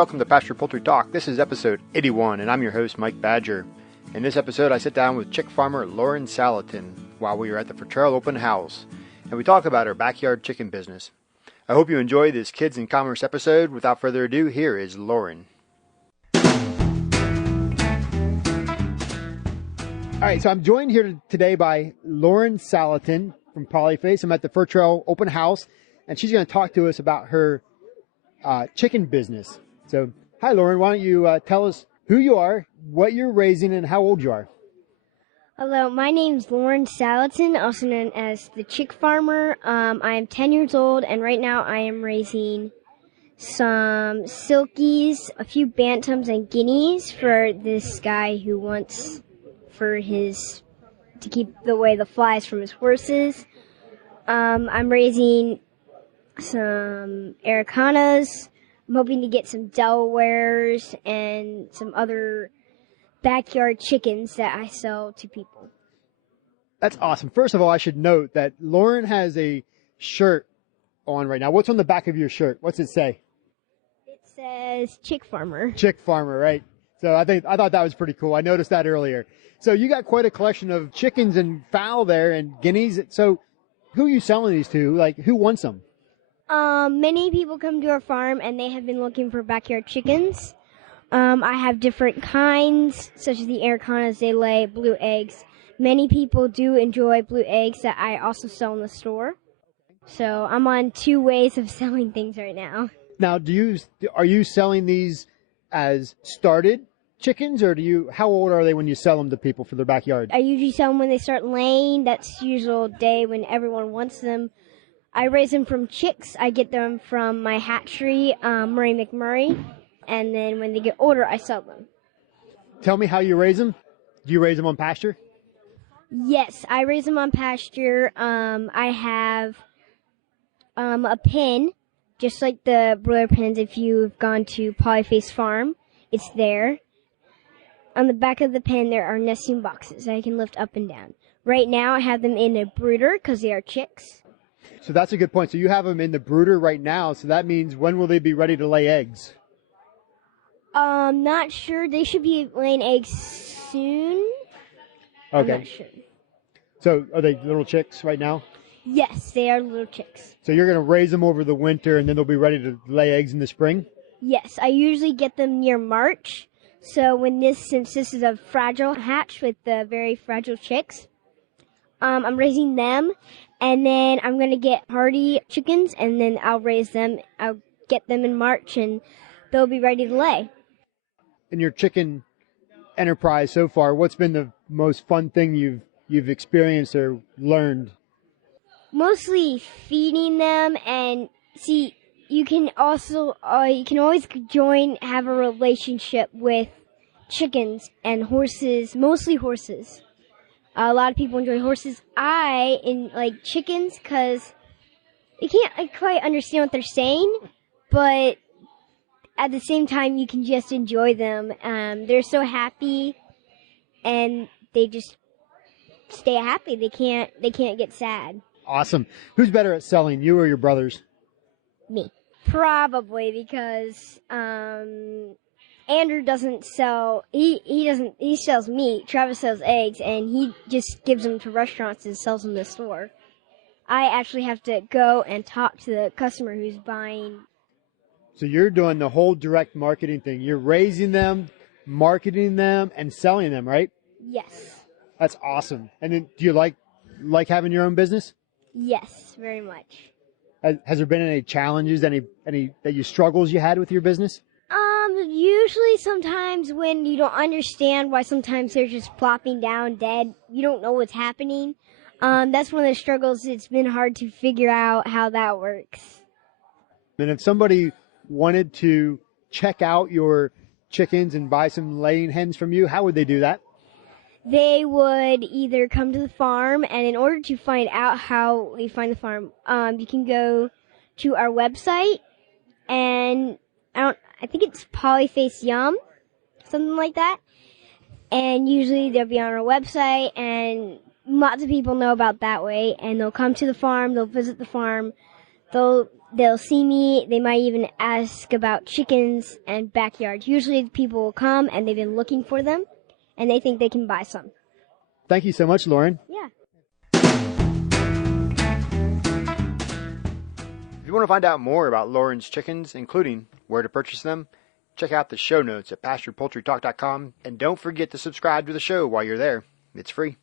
welcome to Pasture Poultry Talk. This is episode 81, and I'm your host, Mike Badger. In this episode, I sit down with chick farmer Lauryn Salatin while we were at the Fertrell open house, and we talk about her backyard chicken business. I hope you enjoy this Kids in Commerce episode. Without further ado, here is Lauryn. All right, so I'm joined here today by Lauryn Salatin from Polyface. I'm at the Fertrell open house, and she's going to talk to us about her chicken business. So, hi, Lauryn. Why don't you tell us who you are, what you're raising, and how old you are? Hello, my name's Lauryn Salatin, also known as the Chick Farmer. I am 10 years old, and right now I am raising some silkies, a few bantams, and guineas for this guy who wants to keep away the flies from his horses. I'm raising some Aracanas. I'm hoping to get some Delawares and some other backyard chickens that I sell to people. That's awesome. First of all, I should note that Lauryn has a shirt on right now. What's on the back of your shirt? What's it say? It says Chick Farmer. Chick Farmer, right? So I thought that was pretty cool. I noticed that earlier. So you got quite a collection of chickens and fowl there and guineas. So who are you selling these to? Like, who wants them? Many people come to our farm and they have been looking for backyard chickens. I have different kinds, such as the Aracanas. They lay blue eggs. Many people do enjoy blue eggs that I also sell in the store. So I'm on two ways of selling things right now. Now, are you selling these as started chickens, or how old are they when you sell them to people for their backyard? I usually sell them when they start laying. That's usual day when everyone wants them. I raise them from chicks. I get them from my hatchery, Murray McMurray. And then when they get older, I sell them. Tell me how you raise them. Do you raise them on pasture? Yes, I raise them on pasture. I have a pen, just like the broiler pens. If you've gone to Polyface Farm, it's there. On the back of the pen, there are nesting boxes that I can lift up and down. Right now, I have them in a brooder because they are chicks. So that's a good point. So you have them in the brooder right now. So that means when will they be ready to lay eggs? Not sure. They should be laying eggs soon. Okay. I'm not sure. So are they little chicks right now? Yes, they are little chicks. So you're going to raise them over the winter and then they'll be ready to lay eggs in the spring? Yes, I usually get them near March. So since this is a fragile hatch with the very fragile chicks, I'm raising them. And then I'm going to get hardy chickens and then I'll raise them. I'll get them in March and they'll be ready to lay. In your chicken enterprise so far, what's been the most fun thing you've experienced or learned? Mostly feeding them, and see, you can always have a relationship with chickens and horses, mostly horses. A lot of people enjoy horses. I like chickens because you can't quite understand what they're saying, but at the same time, you can just enjoy them. They're so happy, and they just stay happy. They can't get sad. Awesome. Who's better at selling, you or your brothers? Me. Probably because Andrew doesn't sell. He sells meat. Travis sells eggs, and he just gives them to restaurants and sells them in the store. I actually have to go and talk to the customer who's buying. So you're doing the whole direct marketing thing. You're raising them, marketing them, and selling them, right? Yes. That's awesome. And then, do you like having your own business? Yes, very much. Has there been any challenges, any struggles you had with your business? Usually sometimes when you don't understand why sometimes they're just plopping down dead, you don't know what's happening. That's one of the struggles. It's been hard to figure out how that works. And if somebody wanted to check out your chickens and buy some laying hens from you, how would they do that? They would either come to the farm, and in order to find out how we find the farm, you can go to our website, and I think it's Polyface Yum, something like that. And usually they'll be on our website, and lots of people know about that way, and they'll come to the farm, they'll visit the farm, they'll see me. They might even ask about chickens and backyards. Usually people will come and they've been looking for them, and they think they can buy some. Thank you so much, Lauryn. Yeah. If you want to find out more about Lauryn's chickens, including where to purchase them, check out the show notes at pasturepoultrytalk.com, and don't forget to subscribe to the show while you're there. It's free.